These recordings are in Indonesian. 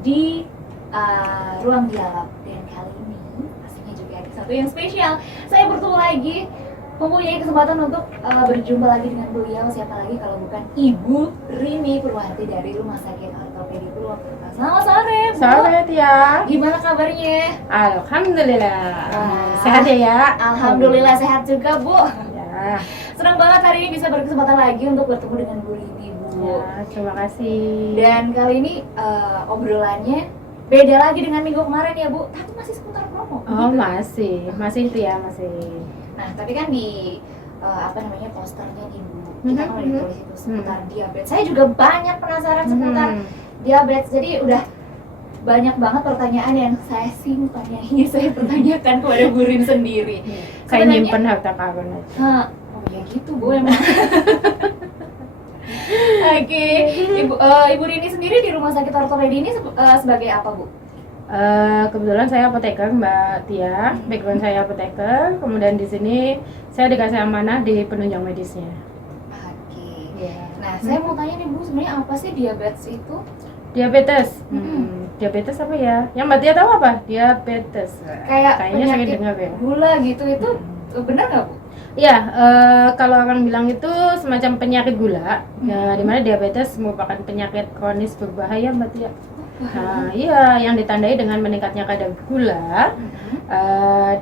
di Ruang Dialog. Dan kali ini pastinya juga ada satu yang spesial. Saya bertemu lagi, mempunyai kesempatan untuk berjumpa lagi dengan beliau. Siapa lagi kalau bukan Ibu Rini Purwanti dari Rumah Sakit Ortopedi Purwakarta. Selamat sore, Bu. Sore, Tia. Gimana kabarnya? Alhamdulillah. Wah. Sehat ya? Alhamdulillah sehat juga, Bu. Ya. Senang banget hari ini bisa berkesempatan lagi untuk bertemu dengan Bu Rini, Bu. Ya, terima kasih. Dan kali ini obrolannya beda lagi dengan minggu kemarin ya, Bu. Tapi masih seputar promo. Oh, gitu. masih itu ya, masih. Nah, tapi kan di posternya nih, Bu, kita kan udah ditulis itu seputar diabetes. Saya juga banyak penasaran seputar diabetes. Jadi udah banyak banget pertanyaan yang saya simpan, yang ingin saya pertanyakan kepada Bu Rin sendiri. Kayak nyimpen harta karun aja. Oh ya gitu, Bu, emang. Oke, Ibu Rini sendiri di Rumah Sakit Ortopedi ini sebagai apa, Bu? Kebetulan saya apoteker, Mbak Tia. Background saya apoteker. Kemudian di sini saya dikasih amanah di penunjang medisnya. Oke. Ya. Nah, saya mau tanya nih, Bu, sebenarnya apa sih diabetes itu? Diabetes. Diabetes apa ya? Yang Mbak Tia tahu apa? Diabetes. Kayak Kayaknya sering penyakit dengar ya. gula gitu, itu benar nggak, Bu? Ya, kalau orang bilang itu semacam penyakit gula, ya, dimana diabetes merupakan penyakit kronis berbahaya, Mbak Tia. Nah, iya, yang ditandai dengan meningkatnya kadar gula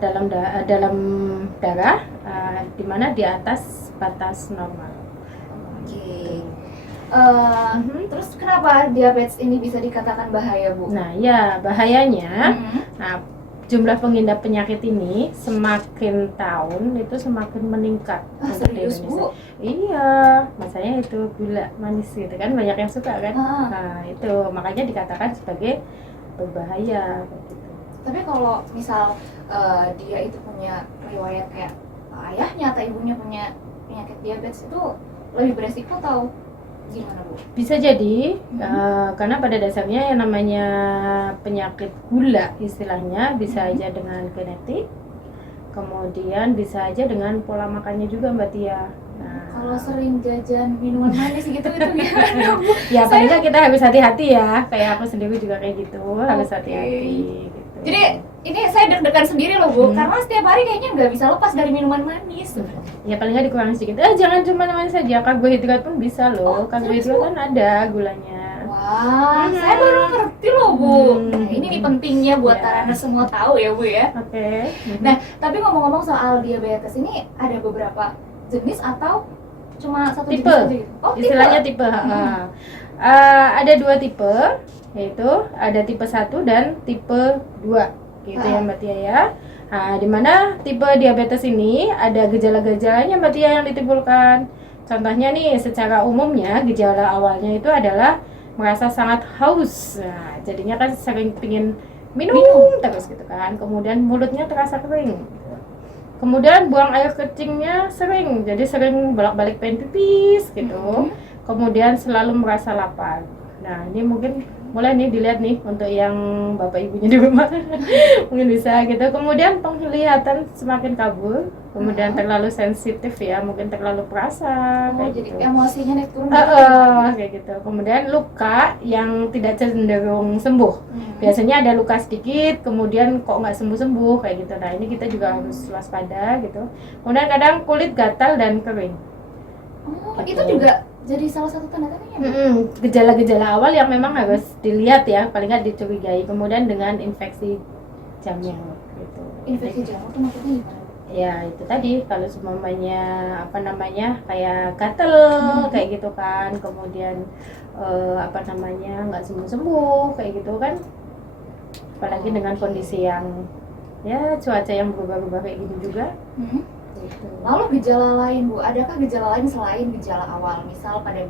dalam darah, dimana di atas batas normal. Oke. Terus kenapa diabetes ini bisa dikatakan bahaya, Bu? Nah, ya bahayanya. Nah, jumlah pengidap penyakit ini semakin tahun itu semakin meningkat. Serius, Bu? Iya, masanya itu gula manis gitu kan, banyak yang suka kan. Nah, itu makanya dikatakan sebagai berbahaya gitu. Tapi kalau misal dia itu punya riwayat kayak ayahnya atau ibunya punya penyakit diabetes, itu lebih beresiko atau gimana, Bu? Bisa jadi karena pada dasarnya yang namanya penyakit gula istilahnya bisa aja dengan genetik, kemudian bisa aja dengan pola makannya juga, Mbak Tia. Nah, kalau sering jajan minuman manis gitu itu gimana, Bu? Ya paling nggak kita harus hati-hati ya, kayak aku sendiri juga kayak gitu, harus hati-hati gitu. Jadi ini saya deg-degan sendiri loh, Bu, karena setiap hari kayaknya nggak bisa lepas dari minuman manis. Ya paling nggak dikurangi sedikit. Jangan cuma manis saja, karbohidrat pun bisa loh. Karbohidrat kan ada gulanya. Wah, saya baru ngerti loh, Bu. Nah, ini nih pentingnya buat Tarana semua tahu ya, Bu ya. Oke. Nah, tapi ngomong-ngomong soal diabetes ini ada beberapa jenis atau cuma satu Tipe. jenis aja gitu? Oh, Istilahnya tipe. Ada dua tipe, yaitu ada tipe 1 dan tipe 2 gitu ya, Mbak Tia ya. Nah, dimana tipe diabetes ini ada gejala-gejalanya, Mbak Tia, yang ditimbulkan. Contohnya nih, secara umumnya gejala awalnya itu adalah merasa sangat haus. Nah, jadinya kan sering pingin minum terus gitu kan. Kemudian mulutnya terasa kering. Kemudian buang air kencingnya sering, jadi sering bolak-balik pengen pipis gitu. Kemudian selalu merasa lapar. Nah, ini mungkin mulai nih dilihat nih untuk yang bapak ibunya di rumah mungkin bisa gitu. Kemudian penglihatan semakin kabur, kemudian terlalu sensitif ya, mungkin terlalu perasa kayak jadi gitu. emosinya naik turun Kayak gitu. Kemudian luka yang tidak cenderung sembuh. Biasanya ada luka sedikit, kemudian kok nggak sembuh-sembuh kayak gitu. Nah, ini kita juga harus waspada gitu. Kemudian kadang kulit gatal dan kering. Itu juga jadi salah satu tanda-tandanya. Gejala-gejala awal yang memang harus dilihat ya, paling nggak dicurigai. Kemudian dengan infeksi jamur gitu. Infeksi jamur itu maksudnya gimana? Ya itu tadi, kalau semuanya kayak gatel kayak gitu kan, kemudian nggak sembuh-sembuh kayak gitu kan, apalagi dengan kondisi yang ya cuaca yang berubah-ubah kayak gitu juga. Gitu. Lalu gejala lain, Bu, adakah gejala lain selain gejala awal, misal pada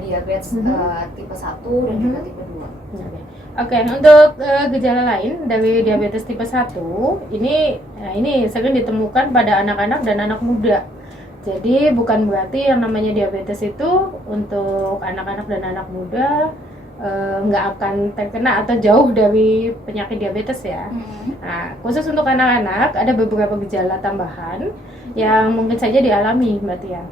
diabetes tipe 1 dan juga tipe 2? Oke, untuk gejala lain dari diabetes tipe 1 ini sering ditemukan pada anak-anak dan anak muda. Jadi bukan berarti yang namanya diabetes itu untuk anak-anak dan anak muda nggak akan terkena atau jauh dari penyakit diabetes ya. Nah, khusus untuk anak-anak ada beberapa gejala tambahan yang mungkin saja dialami, Mbak Tia.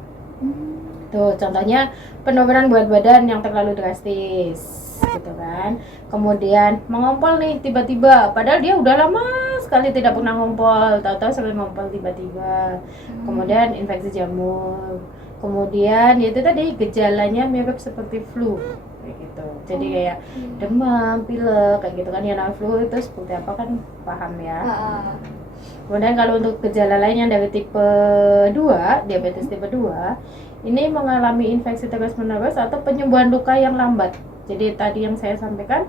Tuh, contohnya penurunan berat badan yang terlalu drastis. gitu kan. Kemudian mengompol nih tiba-tiba, padahal dia udah lama sekali tidak pernah ngompol, tahu-tahu sering ngompol tiba-tiba. Kemudian infeksi jamur. Kemudian ya itu tadi gejalanya mirip seperti flu kayak gitu. Jadi kayak demam, pilek kayak gitu kan. Ya nah, flu itu seperti apa kan paham ya. Kemudian kalau untuk gejala lain yang dari tipe 2, diabetes tipe 2, ini mengalami infeksi terus-menerus atau penyembuhan luka yang lambat. Jadi tadi yang saya sampaikan,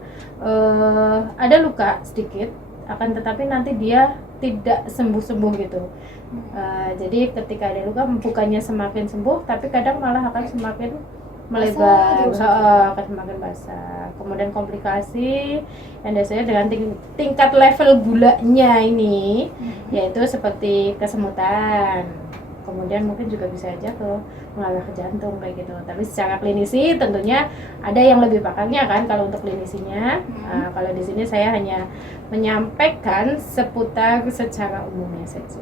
ada luka sedikit, akan tetapi nanti dia tidak sembuh-sembuh gitu. Jadi ketika ada luka bukannya semakin sembuh, tapi kadang malah akan semakin melebar, akan semakin basah. Kemudian komplikasi yang biasanya dengan tingkat level gulanya ini, yaitu seperti kesemutan. Kemudian mungkin juga bisa aja mengarah ke jantung kayak gitu. Tapi secara klinisi tentunya ada yang lebih pakarnya kan kalau untuk klinisinya. Kalau di sini saya hanya menyampaikan seputar secara umumnya saja.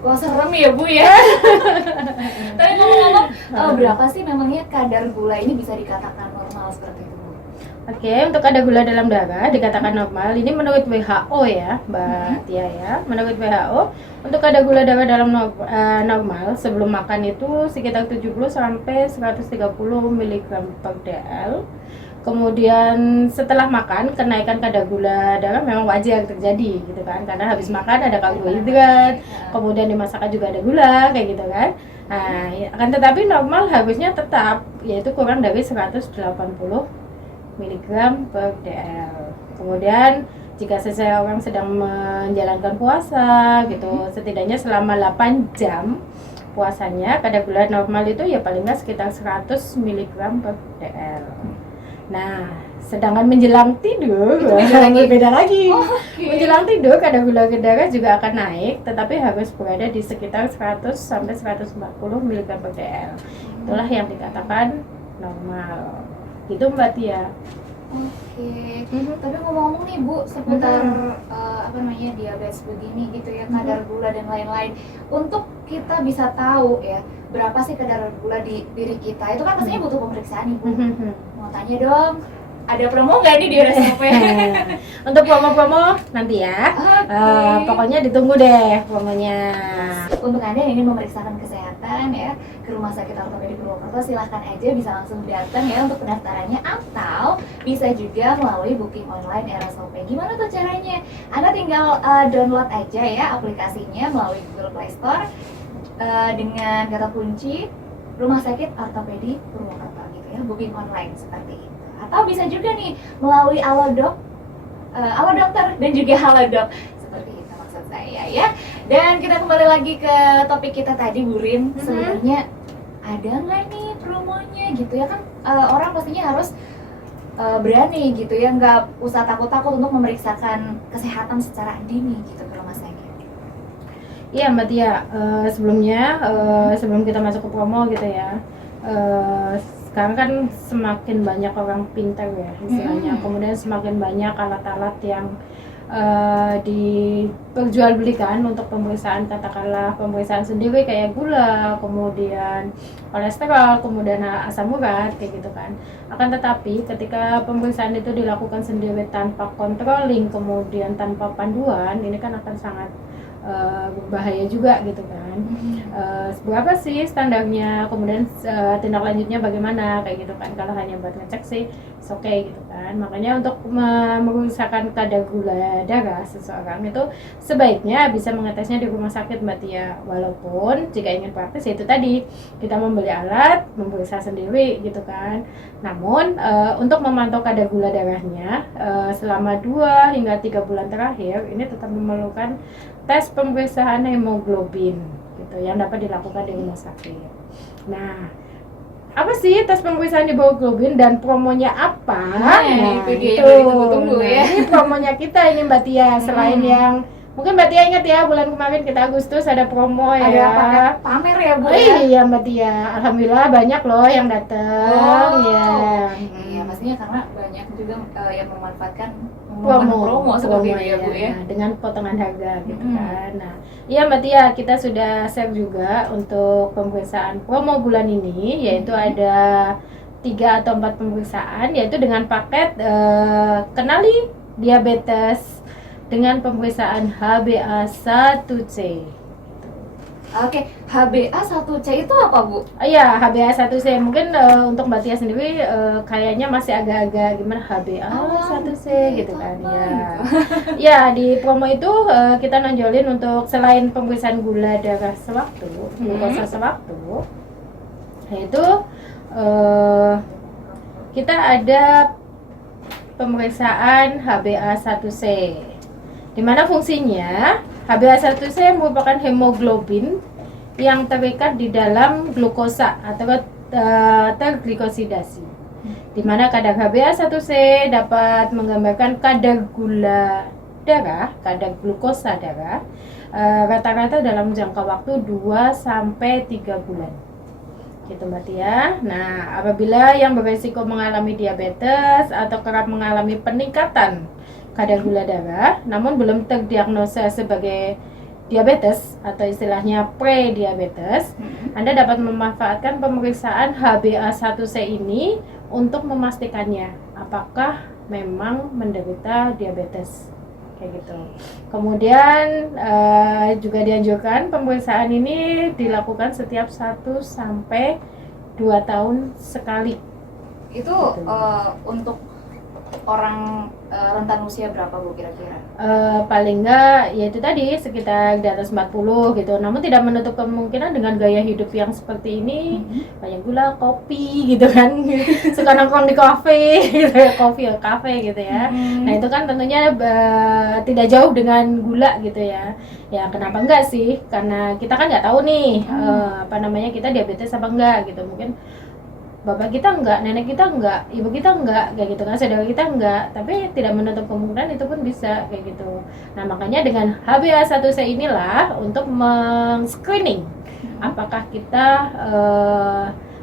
Kok serem ya Bu ya? Tapi ngomong-ngomong, berapa sih memangnya kadar gula ini bisa dikatakan normal seperti itu Bu? Oke, untuk kadar gula dalam darah dikatakan normal. Ini menurut WHO ya, Mbak Tia ya. Menurut WHO, untuk kadar gula darah dalam normal sebelum makan itu sekitar 70 sampai 130 mg per dl. Kemudian setelah makan, kenaikan kadar gula darah memang wajar terjadi gitu kan, karena habis makan ada karbohidrat, kemudian dimasakan juga ada gula kayak gitu kan. Nah, akan tetapi normal harusnya tetap yaitu kurang dari 180 mg per dl. Kemudian jika seseorang sedang menjalankan puasa gitu, setidaknya selama 8 jam puasanya, kadar gula normal itu ya paling nggak sekitar 100 mg per dl. Nah, sedangkan menjelang tidur beda lagi. Menjelang tidur kadar gula darah juga akan naik, tetapi harus berada di sekitar 100 sampai 140 mg per dl. Itulah yang dikatakan normal. Gitu Mbak Tia. Oke. Tapi ngomong-ngomong nih Bu seputar diabetes begini gitu ya, kadar gula dan lain-lain. Untuk kita bisa tahu ya berapa sih kadar gula di diri kita, itu kan pastinya butuh pemeriksaan nih Bu. Mau tanya dong, ada promo nggak nih di RSOP? Untuk promo-promo nanti ya. Pokoknya ditunggu deh promonya. Untuk Anda yang ingin memeriksakan kesehatan ya ke Rumah Sakit Ortopedi Purwokerto, silahkan aja bisa langsung datang ya untuk pendaftarannya, atau bisa juga melalui booking online RSOP. Gimana tuh caranya? Anda tinggal download aja ya aplikasinya melalui Google Play Store dengan kata kunci Rumah Sakit Ortopedi Purwokerto gitu ya, booking online seperti itu. Atau bisa juga nih melalui Halodoc, Dokter dan juga Halodoc, seperti itu maksud saya ya. Dan kita kembali lagi ke topik kita tadi Bu Rin, sebenarnya ada nggak nih promonya gitu ya kan, orang pastinya harus berani gitu ya, nggak usah takut-takut untuk memeriksakan kesehatan secara dini gitu ke rumah sakit. Iya Mbak Tia, sebelum kita masuk ke promo gitu ya, sekarang kan semakin banyak orang pintar ya istilahnya, kemudian semakin banyak alat-alat yang diperjualbelikan untuk pemeriksaan, katakanlah pemeriksaan sendiri kayak gula, kemudian kolesterol, kemudian asam urat kayak gitu kan. Akan tetapi ketika pemeriksaan itu dilakukan sendiri tanpa controlling, kemudian tanpa panduan, ini kan akan sangat berbahaya juga gitu kan. Berapa sih standarnya, kemudian tindak lanjutnya bagaimana kayak gitu kan. Kalau hanya buat ngecek sih oke gitu kan. Makanya untuk memeriksakan kadar gula darah seseorang itu sebaiknya bisa mengetesnya di rumah sakit Mbak Tia. Walaupun jika ingin praktis itu tadi kita membeli alat, memeriksa sendiri gitu kan. Namun untuk memantau kadar gula darahnya selama 2 hingga 3 bulan terakhir ini tetap memerlukan tes pemeriksaan hemoglobin gitu yang dapat dilakukan di rumah sakit. Nah, apa sih tes pemeriksaan hemoglobin dan promonya apa? Nah, itu dia yang ditunggu-tunggu ya. Ini promonya kita ini Mbak Tia, selain yang mungkin Mbak Tia ingat ya bulan kemarin kita Agustus ada promo ya. Ada pamer ya Bu ya? Iya Mbak Tia, alhamdulillah banyak loh yang datang ya. Iya, pastinya karena banyak juga yang memanfaatkan promo seperti itu ya Bu ya. Nah, dengan potongan harga gitu kan. Nah, iya Mbak Tia, kita sudah share juga untuk pemeriksaan promo bulan ini, yaitu ada 3 atau 4 pemeriksaan, yaitu dengan paket kenali diabetes dengan pemeriksaan HbA1c. Oke, HbA1c itu apa, Bu? Iya, HbA1c mungkin untuk Mbak Tia sendiri kayaknya masih agak-agak gimana HbA1c gitu kan ya. Ya, di promo itu kita nonjolin untuk selain pemeriksaan gula darah sewaktu, glukosa sewaktu, yaitu kita ada pemeriksaan HbA1c. Di mana fungsinya HbA1c merupakan hemoglobin yang terikat di dalam glukosa atau terglikosidasi. Di mana kadar HbA1c dapat menggambarkan kadar gula darah, kadar glukosa darah rata-rata dalam jangka waktu 2 sampai 3 bulan. Gitu Mbak Tia. Nah, apabila yang beresiko mengalami diabetes atau kerap mengalami peningkatan kadar gula darah, namun belum terdiagnosa sebagai diabetes atau istilahnya pre-diabetes, Anda dapat memanfaatkan pemeriksaan HbA1c ini untuk memastikannya apakah memang menderita diabetes. Kayak gitu. Kemudian juga dianjurkan pemeriksaan ini dilakukan setiap 1 sampai 2 tahun sekali. Itu untuk orang rentan usia berapa, Bu, kira-kira? Paling enggak ya itu tadi sekitar di atas 40 gitu. Namun tidak menutup kemungkinan dengan gaya hidup yang seperti ini, banyak gula, kopi gitu kan. Suka nongkrong di kafe gitu ya, kafe gitu ya. Nah, itu kan tentunya tidak jauh dengan gula gitu ya. Ya kenapa enggak sih? Karena kita kan nggak tahu nih kita diabetes apa enggak gitu. Mungkin bapak kita enggak, nenek kita enggak, ibu kita enggak, kayak gitu kan, saudara kita enggak, tapi tidak menutup kemungkinan itu pun bisa kayak gitu. Nah, makanya dengan HbA1c inilah untuk men-screening apakah kita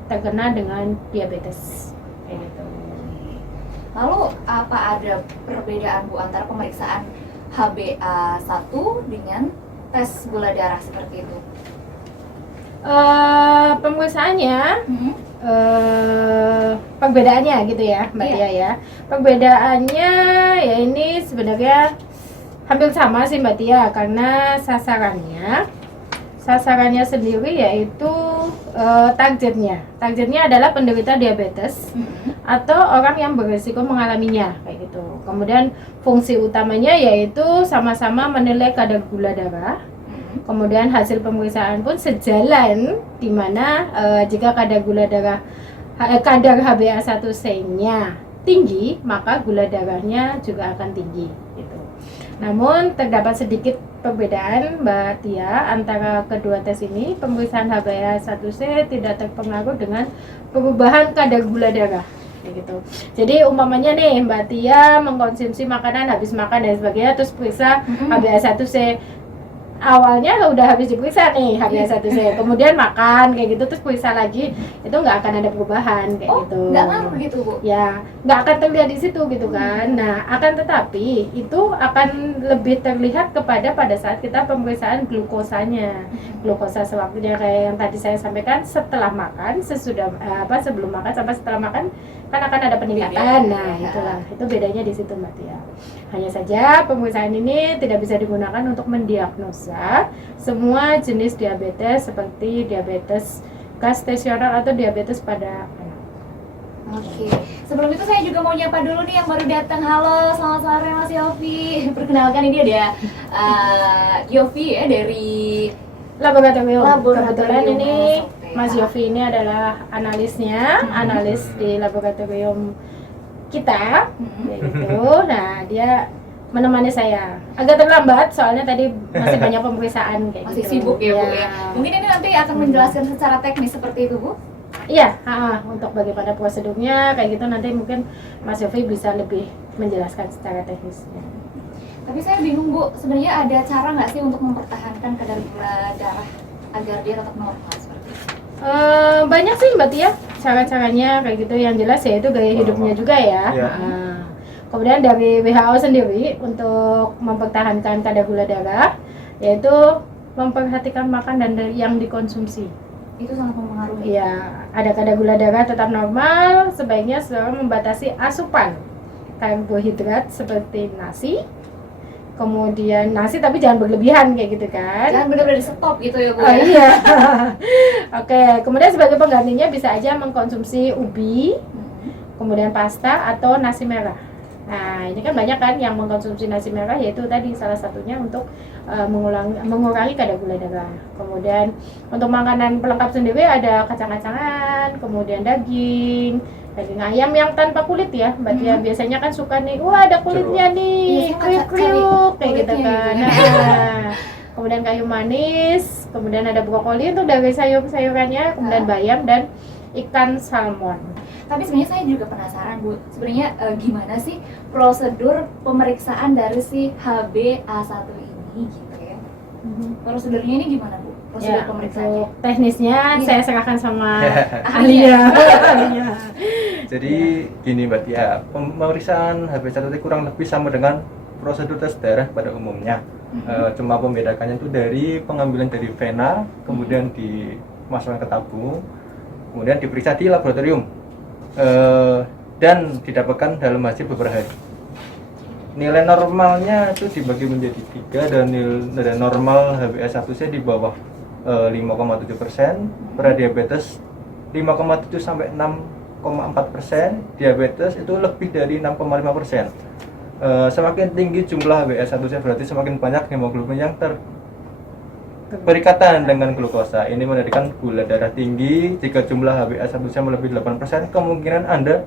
terkena dengan diabetes kayak gitu. Lalu apa ada perbedaan, Bu, antara pemeriksaan HbA1 dengan tes gula darah seperti itu? Pemeriksaannya perbedaannya gitu ya Mbak Tia ya. Perbedaannya ya ini sebenarnya hampir sama sih Mbak Tia, karena sasarannya sendiri yaitu targetnya adalah penderita diabetes atau orang yang berisiko mengalaminya kayak gitu. Kemudian fungsi utamanya yaitu sama-sama menilai kadar gula darah. Kemudian hasil pemeriksaan pun sejalan, di mana jika kadar HbA1c-nya tinggi, maka gula darahnya juga akan tinggi gitu. Namun terdapat sedikit perbedaan Mbak Tia antara kedua tes ini. Pemeriksaan HbA1c tidak terpengaruh dengan perubahan kadar gula darah gitu. Jadi umpamanya nih Mbak Tia mengkonsumsi makanan, habis makan dan sebagainya, terus periksa HbA1c, awalnya udah habis diperiksa nih HbA1c, kemudian makan kayak gitu terus periksa lagi, itu nggak akan ada perubahan kayak gitu. Nggak ngaruh gitu, Bu? Ya, nggak akan terlihat di situ gitu kan. Nah, akan tetapi itu akan lebih terlihat pada saat kita pemeriksaan glukosanya, glukosa sewaktunya kayak yang tadi saya sampaikan, setelah makan, sebelum makan sampai setelah makan kan akan ada peningkatan. Nah, itulah, itu bedanya di situ Mbak Tia. Hanya saja pemeriksaan ini tidak bisa digunakan untuk mendiagnosa semua jenis diabetes seperti diabetes gestasional atau diabetes pada anak. Oke, sebelum itu saya juga mau nyapa dulu nih yang baru datang. Halo, selamat sore Mas Yofi. Perkenalkan, ini ada Yofi ya dari Laboratorium. Kebetulan Laboratorium ini SOP. Mas Yofi ini adalah analisnya, analis di laboratorium kita, gitu. Nah, dia menemani saya. Agak terlambat soalnya tadi masih banyak pemeriksaan kayak Masih gitu. sibuk ya, Bu ya. Mungkin ini nanti akan menjelaskan secara teknis seperti itu, Bu. Iya, untuk bagaimana prosedurnya kayak gitu nanti mungkin Mas Yofi bisa lebih menjelaskan secara teknisnya. Tapi saya bingung, Bu, sebenarnya ada cara nggak sih untuk mempertahankan kadar gula darah agar dia tetap normal seperti itu? Banyak sih Mbak Tia cara-caranya kayak gitu, yang jelas ya itu gaya hidupnya juga ya. Kemudian dari WHO sendiri untuk mempertahankan kadar gula darah yaitu memperhatikan makan dan yang dikonsumsi Itu sangat mempengaruhi. Iya, ada kadar gula darah tetap normal, sebaiknya selalu membatasi asupan karbohidrat seperti nasi. Kemudian nasi tapi jangan berlebihan kayak gitu kan. Jangan benar-benar di stop gitu ya Bu. Oh iya. Oke, kemudian sebagai penggantinya bisa aja mengkonsumsi ubi, kemudian pasta atau nasi merah. Nah, ini kan banyak kan yang mengkonsumsi nasi merah, yaitu tadi salah satunya untuk mengurangi kadar gula darah. Kemudian untuk makanan pelengkap sendiri ada kacang-kacangan, kemudian daging ayam yang tanpa kulit ya, Mbak Tia. Biasanya kan suka nih, wah ada kulitnya nih, kriuk-kriuk kayak gitu kan. Nah, kemudian kayu manis, kemudian ada brokoli untuk dari sayur-sayurannya, kemudian bayam dan ikan salmon. Tapi sebenarnya saya juga penasaran Bu, sebenarnya gimana sih prosedur pemeriksaan dari si HbA1 ini gitu ya? Prosedurnya ini gimana Bu? Prosedur Ya, pemeriksaannya? untuk teknisnya saya serahkan sama ahlinya. ahlinya. Jadi gini Mbak Tia, pemeriksaan HbA1c kurang lebih sama dengan prosedur tes darah pada umumnya. Cuma pembedakannya itu dari pengambilan dari vena, kemudian dimasukkan ke tabung, kemudian diperiksa di laboratorium, dan didapatkan dalam hasil beberapa hari. Nilai normalnya itu dibagi menjadi 3 dan nilai normal HbA1c di bawah 5,7%, pradiabetes 5,7 sampai 6,4%, diabetes itu lebih dari 6,5%. Semakin tinggi jumlah HbA1c berarti semakin banyak hemoglobin yang berikatan dengan glukosa. Ini menjadikan gula darah tinggi. Jika jumlah HbA1c melebihi 8%, kemungkinan Anda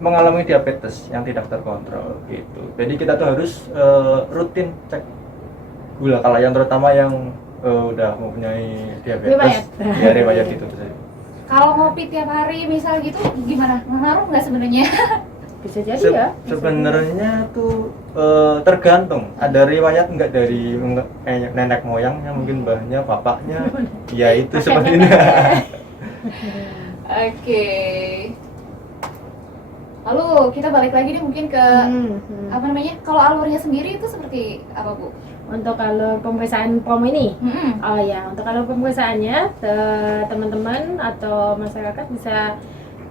mengalami diabetes yang tidak terkontrol gitu. Jadi kita tuh harus rutin cek gula kalayan, terutama yang udah mempunyai diabetes. Ya, riwayat itu. Kalau ngopi tiap hari misal gitu gimana? Ngaruh nggak sebenarnya? Bisa jadi ya. Sebenarnya tuh tergantung. Ada riwayat nggak dari nenek moyangnya, mungkin mbahnya, bapaknya. Ya itu seperti ini. Oke. Lalu kita balik lagi nih mungkin ke apa namanya? Kalau alurnya sendiri itu seperti apa Bu? Untuk alur pemeriksaan promo ini, oh ya, untuk alur pemeriksaannya teman-teman atau masyarakat bisa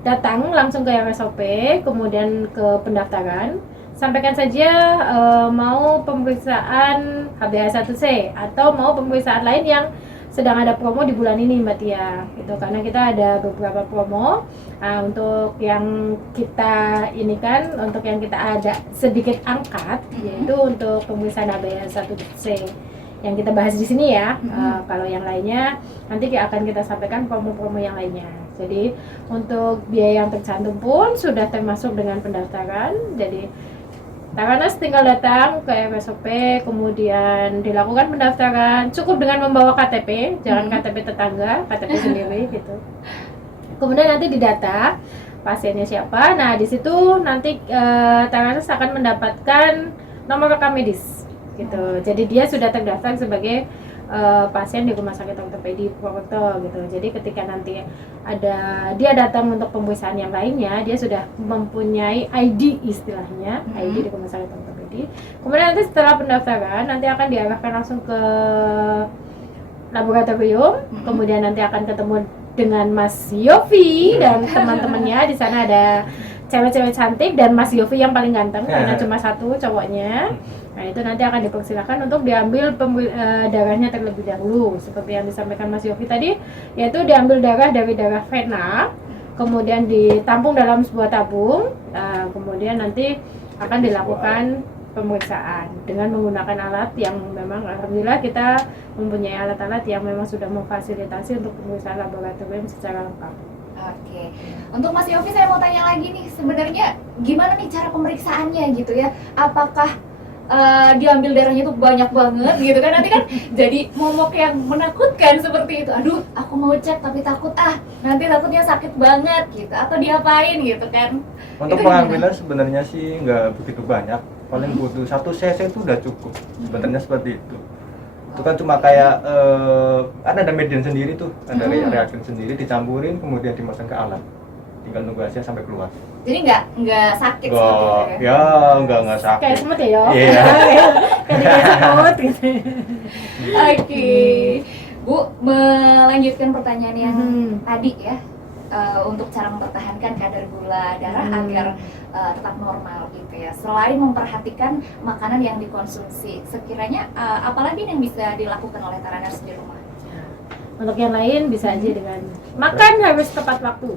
datang langsung ke RSOP, kemudian ke pendaftaran. Sampaikan saja mau pemeriksaan HbA1c atau mau pemeriksaan lain yang sedang ada promo di bulan ini Mbak Tia, gitu. Karena kita ada beberapa promo. Untuk yang kita ini kan, untuk yang kita ada sedikit angkat, yaitu untuk pemeriksaan HbA1c yang kita bahas di sini ya. Kalau yang lainnya nanti akan kita sampaikan promo-promo yang lainnya. Jadi untuk biaya yang tercantum pun sudah termasuk dengan pendaftaran. Jadi Taranas tinggal datang ke RSOP, kemudian dilakukan pendaftaran. Cukup dengan membawa KTP, jangan KTP tetangga, KTP sendiri gitu. Kemudian nanti didata pasiennya siapa. Nah di situ nanti Taranas akan mendapatkan nomor rekam medis gitu. Jadi dia sudah terdaftar sebagai pasien di Rumah Sakit Ortopedi Purwokerto gitu. Jadi ketika nanti dia datang untuk pemeriksaan yang lainnya, dia sudah mempunyai ID istilahnya, ID di Rumah Sakit Ortopedi. Kemudian nanti setelah pendaftaran nanti akan diarahkan langsung ke laboratorium. Kemudian nanti akan ketemu dengan Mas Yofi dan teman-temannya. Di sana ada cewek-cewek cantik dan Mas Yofi yang paling ganteng karena cuma satu cowoknya. Nah itu nanti akan dipersilakan untuk diambil darahnya terlebih dahulu seperti yang disampaikan Mas Yofi tadi, yaitu diambil darah dari darah vena, kemudian ditampung dalam sebuah tabung, kemudian nanti akan dilakukan pemeriksaan dengan menggunakan alat yang memang alhamdulillah kita mempunyai alat-alat yang memang sudah memfasilitasi untuk pemeriksaan laboratorium secara lengkap. Oke, untuk Mas Yofi saya mau tanya lagi nih, sebenarnya gimana nih cara pemeriksaannya gitu ya? Apakah diambil darahnya tuh banyak banget gitu kan, nanti kan jadi momok yang menakutkan seperti itu. Aduh, aku mau cek tapi takut nanti takutnya sakit banget gitu, atau diapain gitu kan. Untuk pengambilan sebenarnya sih nggak begitu banyak, paling butuh 1 cc itu udah cukup sebenarnya, seperti itu. Itu kan cuma kayak ada medium sendiri tuh, ada reagen sendiri dicampurin kemudian dimasukkan ke alat, tinggal nunggu hasilnya sampai keluar. Jadi nggak sakit Nggak, ya? nggak sakit. Kayak semut ya, Iya. kayak semut gitu. Oke. Bu, melanjutkan pertanyaan yang Mhm. tadi ya, untuk cara mempertahankan kadar gula darah agar tetap normal gitu ya. Selain memperhatikan makanan yang dikonsumsi, sekiranya apalagi yang bisa dilakukan oleh Taraners di rumah? Untuk yang lain bisa aja dengan makan harus tepat waktu.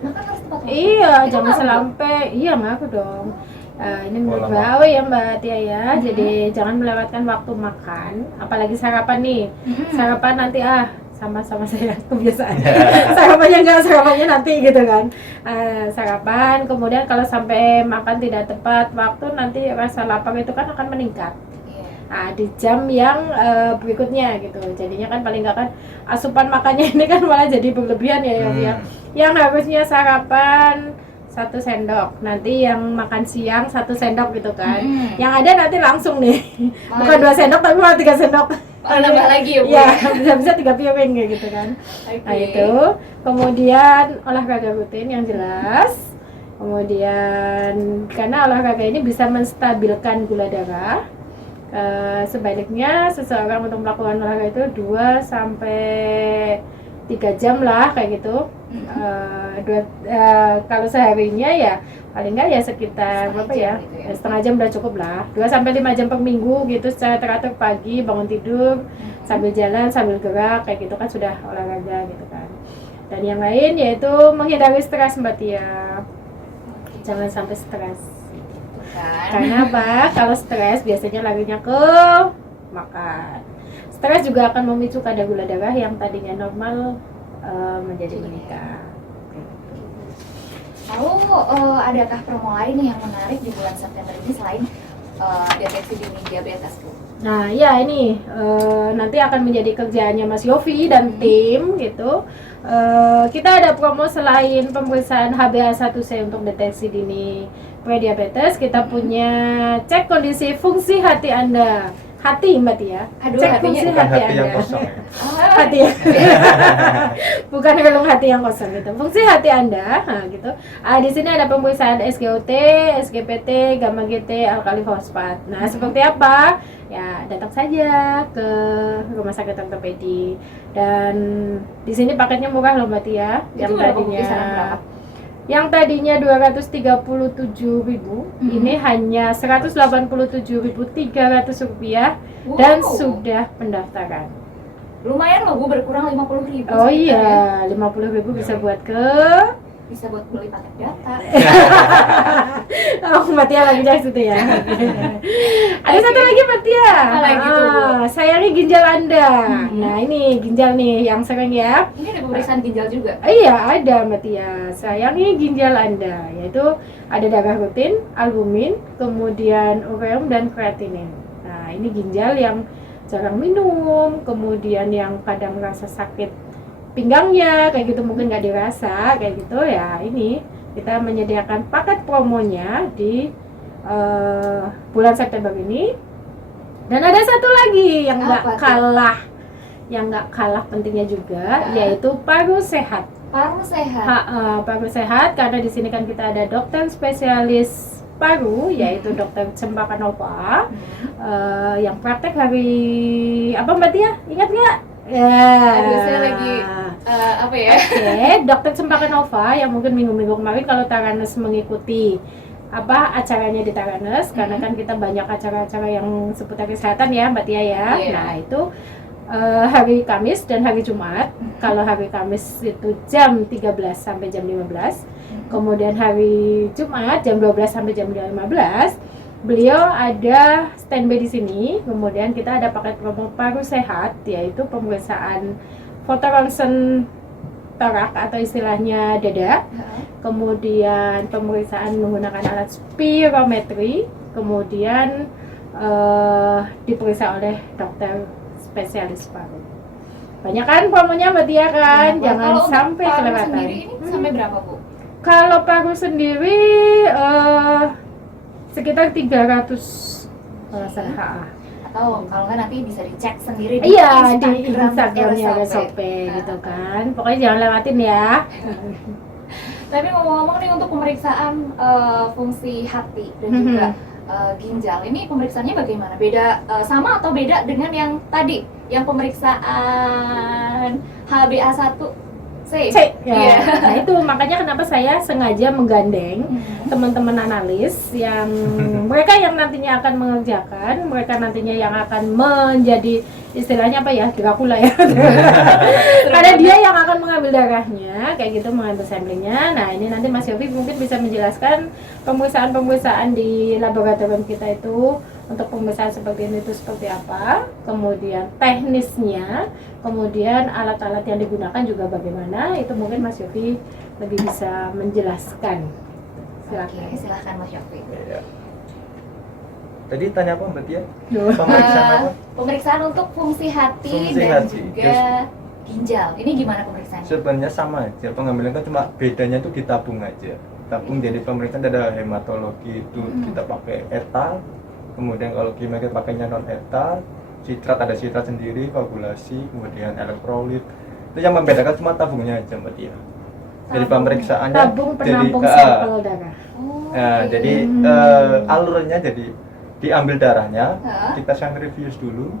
Makan harus tepat waktu. Iya, Itu jangan ngaruh, Bu? sampai ngaruh dong. Ini menurut Pola WHO ya Mbak Tia ya. Mhm. Jadi jangan melewatkan waktu makan, apalagi sarapan nih. Mhm. Sarapan nanti sama-sama saya kebiasaan. sarapannya nanti gitu kan. Sarapan, kemudian kalau sampai makan tidak tepat waktu nanti rasa lapar itu kan akan meningkat. Iya. Di jam yang berikutnya gitu. Jadinya kan paling nggak kan asupan makannya ini kan malah jadi berlebihan ya ya. Yang harusnya sarapan 1 sendok, nanti yang makan siang 1 sendok gitu kan. Mhm. Yang ada nanti langsung nih, Malah bukan 2 sendok tapi malah 3 sendok. nambah lagi ya Bu? Iya, bisa 3 piring kayak gitu kan. Oke. Nah itu, kemudian olahraga rutin yang jelas. Kemudian karena olahraga ini bisa menstabilkan gula darah. Sebaliknya seseorang untuk melakukan olahraga itu 2 sampai 3 jam lah kayak gitu. Kalau seharinya ya paling nggak ya sekitar Setengah berapa ya? jam gitu ya? Setengah jam udah cukup lah. 2 sampai 5 jam per minggu gitu secara teratur, pagi bangun tidur sambil jalan sambil gerak kayak gitu kan sudah olahraga gitu kan. Dan yang lain yaitu menghindari stres Mbak Tia. Jangan sampai stres. Kan? Karena apa? Kalau stres biasanya larinya ke makan. Stres juga akan memicu kadar gula darah yang tadinya normal menjadi meningkat. Lalu adakah promo lain nih yang menarik di bulan September ini selain deteksi dini diabetes Bu? Nah ya ini nanti akan menjadi kerjaannya Mas Yofi dan tim gitu. Kita ada promo selain pemeriksaan HbA1c untuk deteksi dini prediabetes, kita punya cek kondisi fungsi hati Anda. Hati Mbak Tia. Aduh, Cek hatinya fungsi Bukan hati hati yang Anda. kosong ya. Hati ya. Bukan relung hati yang kosong gitu. Fungsi hati Anda, gitu. Di sini ada pemeriksaan SGOT, SGPT, gamma GT, alkali fosfat. Nah, seperti apa? Ya, datang saja ke rumah sakit ortopedi. Dan di sini paketnya murah loh Mbak Tia. Itu berapa, Bu? Kisaran berapa? Yang tadinya 237.000, ini hanya 187.300 rupiah dan Wow. sudah pendaftaran. Lumayan loh Bu, berkurang 50.000. Oh sekitar iya, ya. 50.000 bisa buat ke Bisa buat beli paket data. Mbak Tia lagi dari situ ya. Ada satu lagi Mbak Tia. Apa lagi tuh, Bu? Sayangi ginjal Anda. Nah ini ginjal nih yang sering ya. Ini ada pemeriksaan ginjal juga. Iya ada Mbak Tia. Sayangi ginjal Anda, yaitu ada darah rutin, albumin, kemudian ureum dan kreatinin. Nah ini ginjal yang jarang minum, kemudian yang kadang merasa sakit pinggangnya kayak gitu mungkin nggak dirasa kayak gitu ya. Ini kita menyediakan paket promonya di bulan September ini. Dan ada satu lagi yang Apa nggak kalah pentingnya juga, yaitu paru sehat. Paru sehat. Paru sehat karena di sini kan kita ada dokter spesialis paru yaitu Dokter Cempaka Nova yang praktek hari apa Mbak Tia? Ingat nggak? Aduh, saya lagi apa ya? Oke, Dokter Cempaka Nova yang mungkin minggu-minggu kemarin kalau Taraners mengikuti acaranya di Taraners, karena kan kita banyak acara-acara yang seputar kesehatan ya Mbak Tia ya. Iya. Nah itu hari Kamis dan hari Jumat. Kalau hari Kamis itu jam 13 sampai jam 15, kemudian hari Jumat jam 12 sampai jam 15. Beliau ada standby di sini. Kemudian kita ada paket promo paru sehat, yaitu pemeriksaan foto ronsen torak atau istilahnya dada, kemudian pemeriksaan menggunakan alat spirometri, kemudian diperiksa oleh dokter spesialis paru. Banyak kan promonya Mbak Tia kan? Nah, Jangan kalau untuk sampai paru kelewatan. sendiri ini sampai berapa Bu? Kalau paru sendiri sekitar 300 kalau salah. Atau kalau nggak nanti bisa dicek sendiri Iya di Instagramnya ada RSOP. Sope gitu kan. Pokoknya jangan lewatin ya. Tapi ngomong-ngomong nih untuk pemeriksaan fungsi hati dan juga ginjal. Ini pemeriksaannya bagaimana? Beda sama atau beda dengan yang tadi, yang pemeriksaan HbA1c? Ya. Iya. Nah itu makanya kenapa saya sengaja menggandeng teman-teman analis yang mereka yang nantinya akan mengerjakan, mereka nantinya yang akan menjadi istilahnya apa ya, Dracula ya. Karena dia yang akan mengambil darahnya, kayak gitu, mengambil samplingnya. Nah ini nanti Mas Yofi mungkin bisa menjelaskan pemeriksaan di laboratorium kita itu untuk pemeriksaan seperti ini itu seperti apa, kemudian teknisnya, kemudian alat-alat yang digunakan juga bagaimana, itu mungkin Mas Yofi lebih bisa menjelaskan. Silakan. Oke, silakan Mas Yofi. Iya. Tadi tanya apa Mbak Tia? Duh. Pemeriksaan apa? Pemeriksaan untuk fungsi hati Fungsi dan hati. juga ginjal. Ini gimana pemeriksaannya? Sebenarnya sama aja, pengambilan kan cuma bedanya tuh ditabung aja. Tabung jadi pemeriksaan ada hematologi itu kita pakai etal, kemudian kalau kimia kita pakainya non etal, sitrat ada sitrat sendiri, koagulasi, kemudian elektrolit. Itu yang membedakan cuma tabungnya aja Mbak Tia. Jadi pemeriksaan Tabung penampung sampel darah. Oh, nah, oke. jadi alurnya jadi diambil darahnya, Hah? kita centrifuge dulu.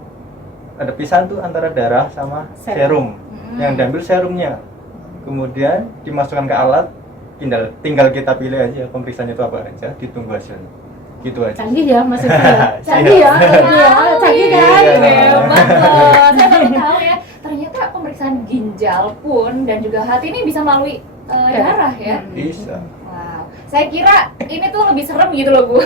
Ada pisahan tuh antara darah sama Serum. serum. Yang diambil serumnya. Kemudian dimasukkan ke alat, tinggal kita pilih aja pemeriksaannya itu apa aja, ditunggu hasilnya. Gitu aja. Canggih ya Mas Yofi ya? Canggih ya? Iya, canggih kan? Iya. Hebat loh. Saya baru tahu ya, ternyata pemeriksaan ginjal pun dan juga hati ini bisa melalui darah ya. Bisa. Wow, saya kira ini tuh lebih serem gitu loh Bu.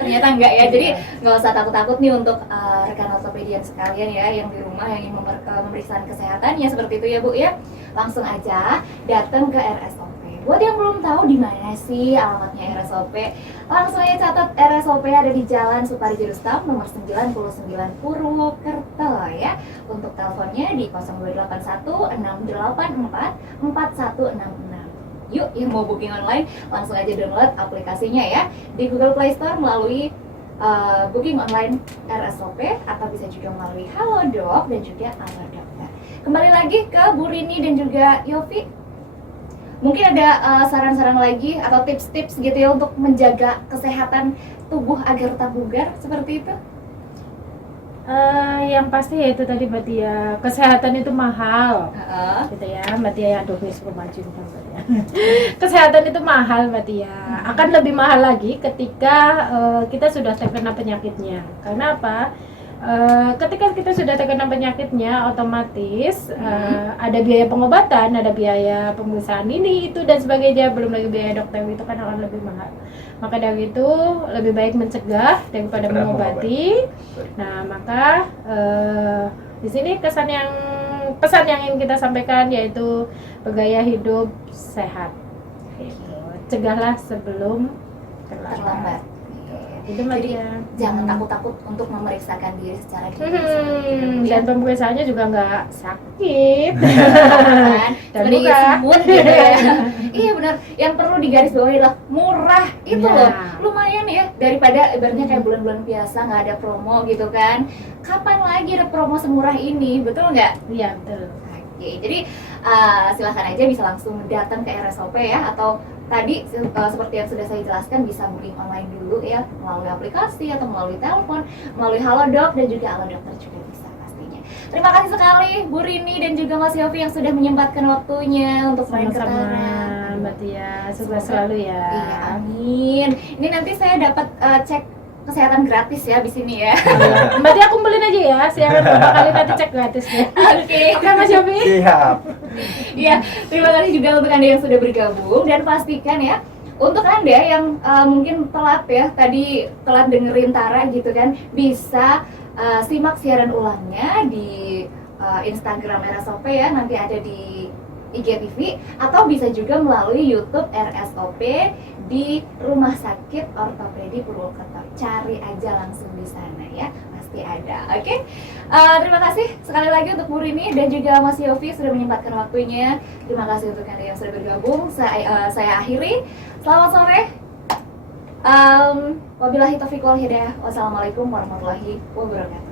Ternyata enggak ya. Jadi nggak usah takut-takut nih untuk rekan ortopedian sekalian ya yang di rumah yang ingin pemeriksaan kesehatannya seperti itu ya Bu ya. Langsung aja datang ke RSOP. Buat yang belum tahu di mana sih alamatnya RSOP, langsung aja catat RSOP ada di Jalan Supardi Rustam nomor 99 Purwokerto ya. Untuk teleponnya di 0281 684 4166. Yuk yang mau booking online langsung aja download aplikasinya ya di Google Play Store melalui booking online RSOP atau bisa juga melalui Halodoc dan juga Halo Dokter. Kembali lagi ke Bu Rini dan juga Yofi. Mungkin ada saran-saran lagi atau tips-tips gitu ya untuk menjaga kesehatan tubuh agar tetap bugar seperti itu? Yang pasti ya itu tadi Mbak Tia, kesehatan itu mahal. Gitu ya Mbak Tia ya, aduh ini suka maju Mbak Tia. Kesehatan itu mahal Mbak Tia, akan lebih mahal lagi ketika kita sudah terkena penyakitnya. Karena apa? Ketika kita sudah terkena penyakitnya, otomatis ada biaya pengobatan, ada biaya pemeriksaan ini itu dan sebagainya, belum lagi biaya dokter itu kan akan lebih mahal. Maka dari itu lebih baik mencegah daripada mengobati. Nah maka di sini pesan yang ingin kita sampaikan yaitu bergaya hidup sehat. Cegahlah sebelum terlambat. Itu Jadi ya. jangan takut-takut untuk memeriksakan diri secara dini. Dan pemeriksaannya juga nggak sakit. Kan? Dan Seperti murah. semut gitu ya. Iya benar. Yang perlu digarisbawahi adalah murah itu Ya. loh. Lumayan ya daripada ibaratnya kayak bulan-bulan biasa nggak ada promo gitu kan. Kapan lagi ada promo semurah ini, betul nggak? Iya betul. Oke, jadi silahkan aja bisa langsung datang ke RSOP ya, atau tadi seperti yang sudah saya jelaskan bisa booking online dulu ya melalui aplikasi atau melalui telepon, melalui Halodoc dan juga Halo Dokter juga bisa pastinya. Terima kasih sekali Bu Rini dan juga Mas Yofi yang sudah menyempatkan waktunya untuk main ke Sama-sama Tanah. Mbak Tia, sukses selalu ya. Iya, amin. Ini nanti saya dapat cek kesehatan gratis ya di sini ya. Mbak Tia kumpulin aja ya, siaran berapa kali nanti cek gratis ya. Oke. Oke Mas Yofi. Siap. Iya, terima kasih juga untuk Anda yang sudah bergabung dan pastikan ya untuk Anda yang mungkin telat ya, tadi telat dengerin Tara gitu kan, bisa simak siaran ulangnya di Instagram RSOP ya, nanti ada di IGTV atau bisa juga melalui YouTube RSOP di Rumah Sakit Ortopedi Purwokerto. Cari aja langsung di sana ya, pasti ada. Oke. Terima kasih sekali lagi untuk Bu Rini dan juga Mas Yofi sudah menyempatkan waktunya. Terima kasih untuk Anda yang sudah bergabung. Saya akhiri. Selamat sore. Wabillahi taufiq wal hidayah. Wassalamualaikum warahmatullahi wabarakatuh.